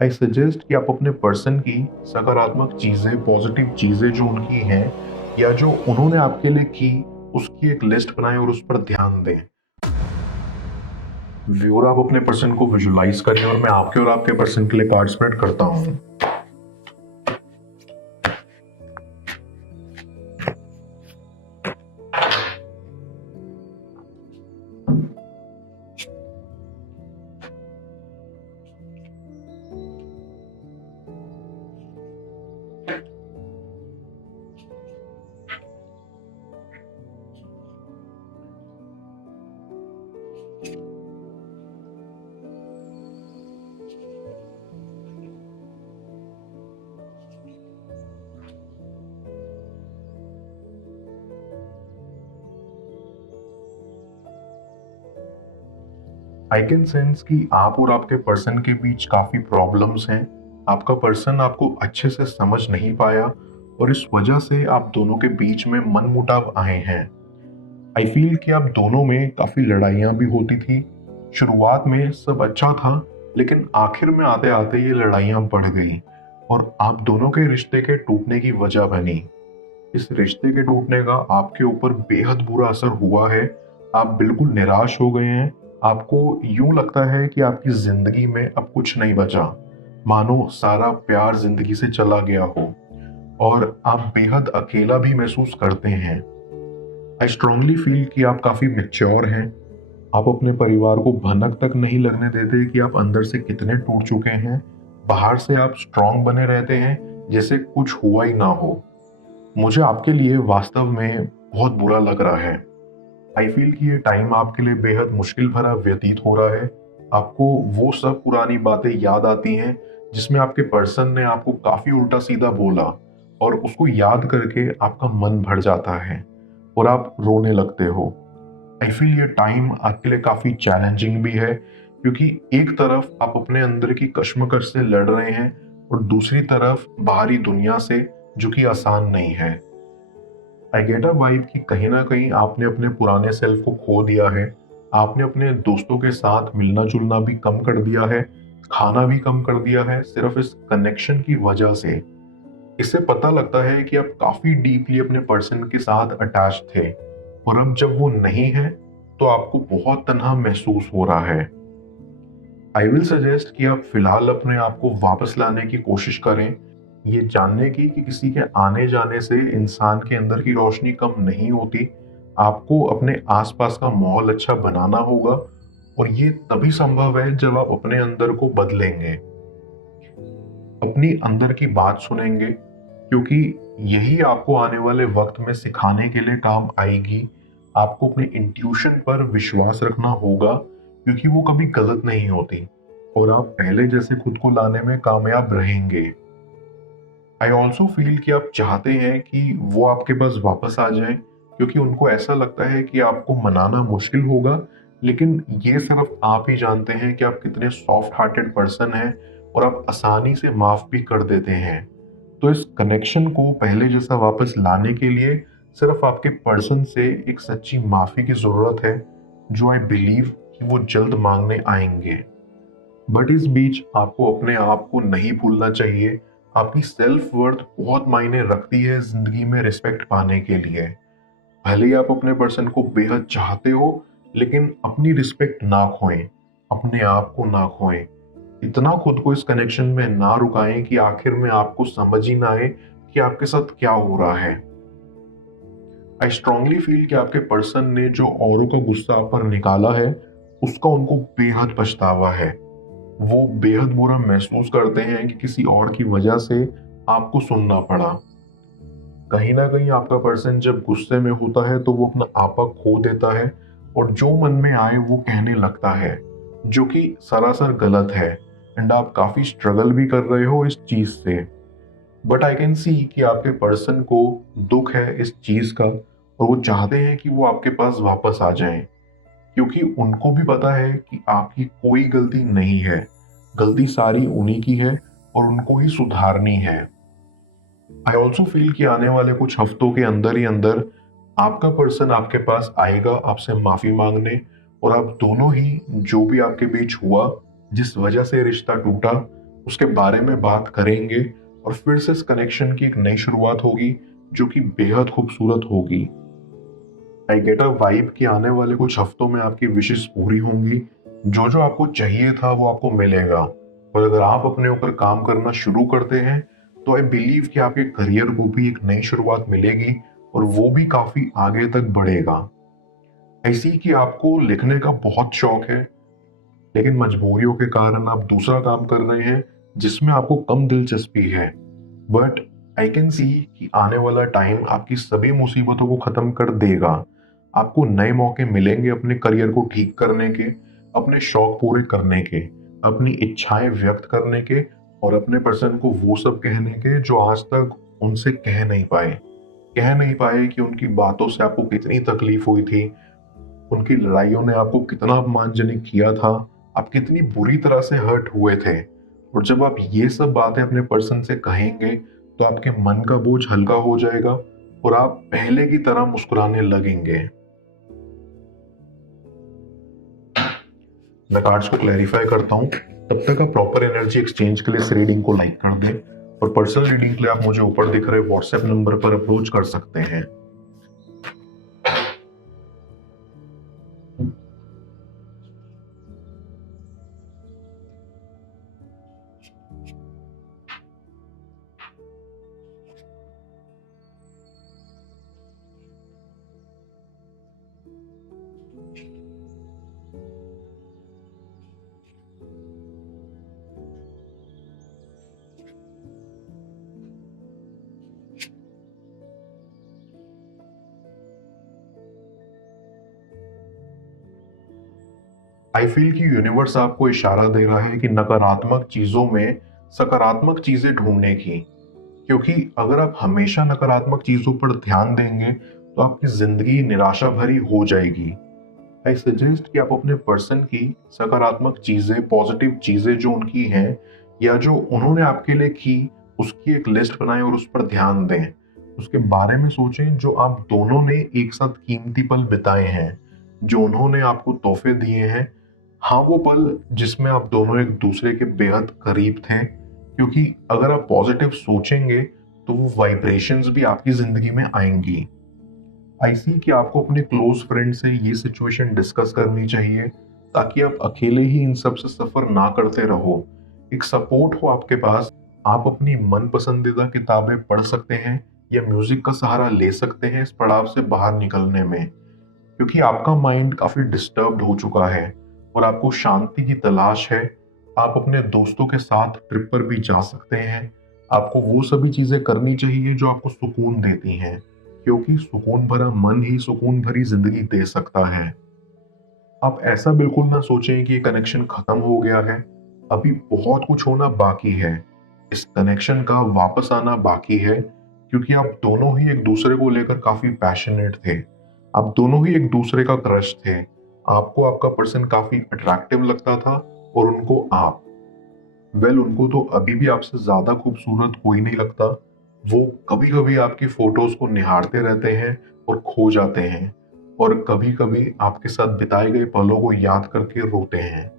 I suggest कि आप अपने पर्सन की सकारात्मक चीज़ें, पॉजिटिव चीज़ें जो उनकी हैं या जो उन्होंने आपके लिए की, उसकी एक लिस्ट बनाएं और उस पर ध्यान दें। और आप अपने पर्सन को विजुलाइज करें और मैं आपके और आपके पर्सन के लिए कार्ड स्प्रेड करता हूँ। आई कैन सेंस कि आप और आपके पर्सन के बीच काफी प्रॉब्लम्स हैं। आपका पर्सन आपको अच्छे से समझ नहीं पाया और इस वजह से आप दोनों के बीच में मनमुटाव आए हैं। आई फील कि आप दोनों में काफी लड़ाइयां भी होती थी। शुरुआत में सब अच्छा था, लेकिन आखिर में आते आते ये लड़ाइयां बढ़ गई और आप दोनों के रिश्ते के टूटने की वजह बनी। इस रिश्ते के टूटने का आपके ऊपर बेहद बुरा असर हुआ है। आप बिल्कुल निराश हो गए हैं। आपको यूं लगता है कि आपकी जिंदगी में अब कुछ नहीं बचा, मानो सारा प्यार जिंदगी से चला गया हो और आप बेहद अकेला भी महसूस करते हैं। आई स्ट्रांगली फील कि आप काफी मैच्योर हैं। आप अपने परिवार को भनक तक नहीं लगने देते कि आप अंदर से कितने टूट चुके हैं। बाहर से आप स्ट्रांग बने रहते हैं, जैसे कुछ हुआ ही ना हो। मुझे आपके लिए वास्तव में बहुत बुरा लग रहा है। आई फील कि ये टाइम आपके लिए बेहद मुश्किल भरा व्यतीत हो रहा है। आपको वो सब पुरानी बातें याद आती हैं जिसमें आपके पर्सन ने आपको काफी उल्टा सीधा बोला और उसको याद करके आपका मन भर जाता है और आप रोने लगते हो। आई फील ये टाइम आपके लिए काफी चैलेंजिंग भी है, क्योंकि एक तरफ आप अपने अंदर की कश्मकश से लड़ रहे हैं और दूसरी तरफ बाहरी दुनिया से, जो कि आसान नहीं है। आई गेट अ वाइब कि कहीं ना कहीं आपने अपने पुराने सेल्फ को खो दिया है। आपने अपने दोस्तों के साथ मिलना जुलना भी कम कर दिया है, खाना भी कम कर दिया है, सिर्फ इस कनेक्शन की वजह से। इससे पता लगता है कि आप काफी डीपली अपने पर्सन के साथ अटैच थे और अब जब वो नहीं है तो आपको बहुत तन्हा महसूस हो रहा है। आई विल सजेस्ट कि आप फिलहाल अपने आप को वापस लाने की कोशिश करें, ये जानने की कि किसी के आने जाने से इंसान के अंदर की रोशनी कम नहीं होती। आपको अपने आसपास का माहौल अच्छा बनाना होगा और ये तभी संभव है जब आप अपने अंदर को बदलेंगे, अपनी अंदर की बात सुनेंगे, क्योंकि यही आपको आने वाले वक्त में सिखाने के लिए काम आएगी। आपको अपने इंट्यूशन पर विश्वास रखना होगा, क्योंकि वो कभी गलत नहीं होती और आप पहले जैसे खुद को लाने में कामयाब रहेंगे। आई ऑल्सो फील कि आप चाहते हैं कि वो आपके पास वापस आ जाए, क्योंकि उनको ऐसा लगता है कि आपको मनाना मुश्किल होगा, लेकिन ये सिर्फ आप ही जानते हैं कि आप कितने सॉफ्ट हार्टेड पर्सन हैं और आप आसानी से माफ भी कर देते हैं। तो इस कनेक्शन को पहले जैसा वापस लाने के लिए सिर्फ आपके पर्सन से एक सच्ची माफी की जरूरत है, जो आई बिलीव कि वो जल्द मांगने आएंगे। बट इस बीच आपको अपने आप को नहीं भूलना चाहिए। आपकी सेल्फ वर्थ बहुत मायने रखती है जिंदगी में रिस्पेक्ट पाने के लिए। भले ही आप अपने पर्सन को बेहद चाहते हो, लेकिन अपनी रिस्पेक्ट ना खोएं, अपने आप को ना खोएं। इतना खुद को इस कनेक्शन में ना रुकाएं कि आखिर में आपको समझ ही ना आए कि आपके साथ क्या हो रहा है। आई स्ट्रांगली फील कि आपके पर्सन ने जो औरों का गुस्सा आप पर निकाला है, उसका उनको बेहद पछतावा है। वो बेहद बुरा महसूस करते हैं कि किसी और की वजह से आपको सुनना पड़ा। कहीं ना कहीं आपका पर्सन जब गुस्से में होता है तो वो अपना आपा खो देता है और जो मन में आए वो कहने लगता है, जो कि सरासर गलत है। एंड आप काफी स्ट्रगल भी कर रहे हो इस चीज से। बट आई कैन सी कि आपके पर्सन को दुख है इस चीज का और वो चाहते हैं कि वो आपके पास वापस आ जाएं, क्योंकि उनको भी पता है कि आपकी कोई गलती नहीं है। गलती सारी उन्हीं की है और उनको ही सुधारनी है। आई ऑल्सो फील कि आने वाले कुछ हफ्तों के अंदर ही अंदर आपका पर्सन आपके पास आएगा आपसे माफी मांगने, और आप दोनों ही जो भी आपके बीच हुआ, जिस वजह से रिश्ता टूटा, उसके बारे में बात करेंगे और फिर से इस कनेक्शन की एक नई शुरुआत होगी जो कि बेहद खूबसूरत होगी। आई गेट अ वाइब कि आने वाले कुछ हफ्तों में आपकी विशेष पूरी होंगी, जो जो आपको चाहिए था वो आपको मिलेगा। और अगर आप अपने ऊपर काम करना शुरू करते हैं तो आई बिलीव कि आपके करियर को भी एक नई शुरुआत मिलेगी और वो भी काफी आगे तक बढ़ेगा। ऐसी कि आपको लिखने का बहुत शौक है, लेकिन मजबूरियों के कारण आप दूसरा काम कर रहे हैं जिसमें आपको कम दिलचस्पी है। बट आई कैन सी कि आने वाला टाइम आपकी सभी मुसीबतों को खत्म कर देगा। आपको नए मौके मिलेंगे अपने करियर को ठीक करने के, अपने शौक पूरे करने के, अपनी इच्छाएं व्यक्त करने के और अपने पर्सन को वो सब कहने के जो आज तक उनसे कह नहीं पाए कि उनकी बातों से आपको कितनी तकलीफ हुई थी, उनकी लड़ाइयों ने आपको कितना अपमानजनक किया था, आप कितनी बुरी तरह से हर्ट हुए थे। और जब आप ये सब बातें अपने पर्सन से कहेंगे तो आपके मन का बोझ हल्का हो जाएगा और आप पहले की तरह मुस्कुराने लगेंगे। मैं कार्ड्स को क्लैरिफाई करता हूँ, तब तक आप प्रॉपर एनर्जी एक्सचेंज के लिए इस रीडिंग को लाइक कर दें और पर्सनल रीडिंग के लिए आप मुझे ऊपर दिख रहे व्हाट्सएप नंबर पर अप्रोच कर सकते हैं। आई फील कि यूनिवर्स आपको इशारा दे रहा है कि नकारात्मक चीजों में सकारात्मक चीजें ढूंढने की, क्योंकि अगर आप हमेशा नकारात्मक चीजों पर ध्यान देंगे तो आपकी जिंदगी निराशा भरी हो जाएगी। आई सजेस्ट कि आप अपने पर्सन की सकारात्मक चीजें, पॉजिटिव चीजें जो उनकी हैं या जो उन्होंने आपके लिए की, उसकी एक लिस्ट बनाएं और उस पर ध्यान दें। उसके बारे में सोचें जो आप दोनों ने एक साथ कीमती पल बिताए हैं, जो उन्होंने आपको तोहफे दिए हैं। हाँ, वो पल जिसमें आप दोनों एक दूसरे के बेहद करीब थे, क्योंकि अगर आप पॉजिटिव सोचेंगे तो वो वाइब्रेशंस भी आपकी जिंदगी में आएंगी। आई सी कि आपको अपने क्लोज फ्रेंड से ये सिचुएशन डिस्कस करनी चाहिए ताकि आप अकेले ही इन सब से सफर ना करते रहो। एक सपोर्ट हो आपके पास। आप अपनी मन पसंदीदा किताबें पढ़ सकते हैं या म्यूजिक का सहारा ले सकते हैं इस पड़ाव से बाहर निकलने में, क्योंकि आपका माइंड काफी डिस्टर्ब्ड हो चुका है और आपको शांति की तलाश है। आप अपने दोस्तों के साथ ट्रिप पर भी जा सकते हैं। आपको वो सभी चीजें करनी चाहिए जो आपको सुकून देती हैं, क्योंकि सुकून भरा मन ही सुकून भरी जिंदगी दे सकता है। आप ऐसा बिल्कुल ना सोचें कि ये कनेक्शन खत्म हो गया है। अभी बहुत कुछ होना बाकी है। इस कनेक्शन का वापस आना बाकी है, क्योंकि आप दोनों ही एक दूसरे को लेकर काफी पैशनेट थे। आप दोनों ही एक दूसरे का क्रश थे। आपको आपका पर्सन काफी अट्रैक्टिव लगता था और उनको आप, उनको तो अभी भी आपसे ज्यादा खूबसूरत कोई नहीं लगता। वो कभी कभी आपकी फोटोज को निहारते रहते हैं और खो जाते हैं, और कभी कभी आपके साथ बिताए गए पलों को याद करके रोते हैं।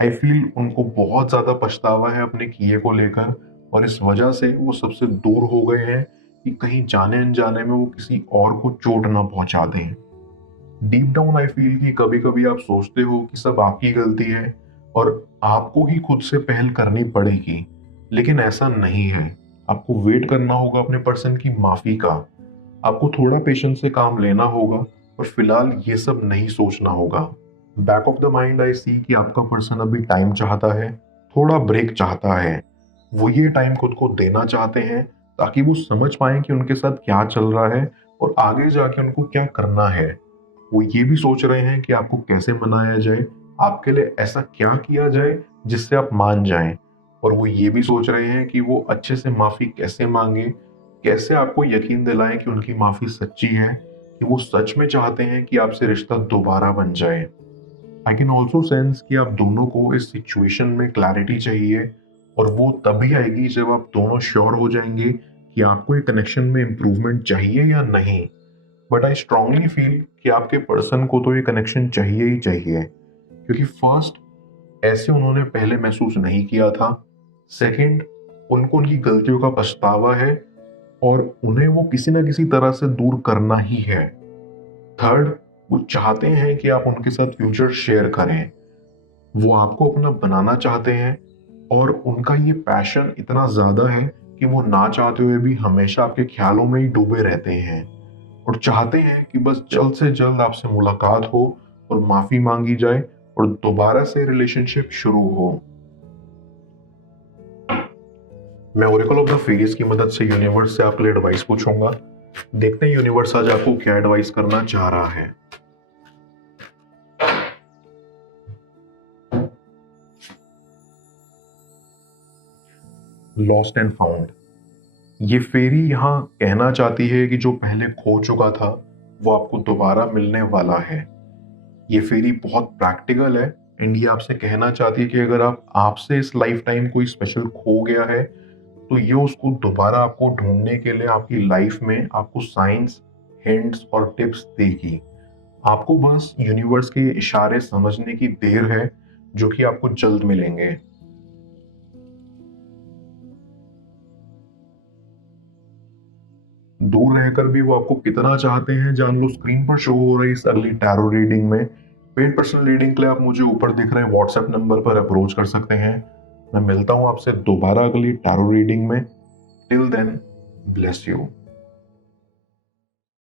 आई फील उनको बहुत ज्यादा पछतावा है अपने किए को लेकर, और इस वजह से वो सबसे दूर हो गए हैं कि कहीं जाने अनजाने में वो किसी और को चोट ना पहुंचा दें। डीप डाउन आई फील कि कभी कभी आप सोचते हो कि सब आपकी गलती है और आपको ही खुद से पहल करनी पड़ेगी, लेकिन ऐसा नहीं है। आपको वेट करना होगा अपने पर्सन की माफी का। आपको थोड़ा पेशेंस से काम लेना होगा और फिलहाल ये सब नहीं सोचना होगा। Back of the mind I see कि आपका पर्सन अभी टाइम चाहता है, थोड़ा ब्रेक चाहता है। वो ये टाइम खुद को देना चाहते हैं ताकि वो समझ पाए कि उनके साथ क्या चल रहा है और आगे जाके उनको क्या करना है। वो ये भी सोच रहे हैं कि आपको कैसे मनाया जाए, आपके लिए ऐसा क्या किया जाए जिससे आप मान जाएं। और वो ये भी सोच रहे हैं कि वो अच्छे से माफी कैसे मांगे, कैसे आपको यकीन दिलाएं कि उनकी माफी सच्ची है, कि वो सच में चाहते हैं कि आपसे रिश्ता दोबारा बन जाए। आई कैन ऑल्सो सेंस कि आप दोनों को इस सिचुएशन में क्लैरिटी चाहिए, और वो तभी आएगी जब आप दोनों श्योर हो जाएंगे कि आपको एक कनेक्शन में इम्प्रूवमेंट चाहिए या नहीं। बट आई स्ट्रांगली फील कि आपके पर्सन को तो ये कनेक्शन चाहिए ही चाहिए, क्योंकि फर्स्ट ऐसे उन्होंने पहले महसूस नहीं किया था। सेकंड, उनको उनकी गलतियों का पछतावा है और उन्हें वो किसी ना किसी तरह से दूर करना ही है। थर्ड, वो चाहते हैं कि आप उनके साथ फ्यूचर शेयर करें। वो आपको अपना बनाना चाहते हैं और उनका ये पैशन इतना ज्यादा है कि वो ना चाहते हुए भी हमेशा आपके ख्यालों में ही डूबे रहते हैं और चाहते हैं कि बस जल्द से जल्द आपसे मुलाकात हो और माफी मांगी जाए और दोबारा से रिलेशनशिप शुरू हो। मैं ओरेकल ऑफ द फेरीज की मदद से यूनिवर्स से आपके लिए एडवाइस पूछूंगा। देखते हैं यूनिवर्स आज आपको क्या एडवाइस करना चाह रहा है। Lost and found. ये फेरी यहाँ कहना चाहती है कि जो पहले खो चुका था वो आपको दोबारा मिलने वाला है। ये फेरी बहुत प्रैक्टिकल है एंड ये आपसे कहना चाहती है कि अगर आप आपसे इस लाइफ टाइम कोई स्पेशल खो गया है तो ये उसको दोबारा आपको ढूंढने के लिए आपकी लाइफ में आपको साइंस, हिंट्स और टिप्स देगी। आपको बस यूनिवर्स के इशारे समझने की देर है जो कि आपको जल्द मिलेंगे। दूर रहकर भी वो आपको कितना चाहते हैं जान लो स्क्रीन पर शो हो रही इस अगली टैरो रीडिंग में। पेड पर्सनल रीडिंग के लिए आप मुझे ऊपर दिख रहे व्हाट्सएप नंबर पर अप्रोच कर सकते हैं। मैं मिलता हूं आपसे दोबारा अगली टैरो रीडिंग में। Till then, bless you.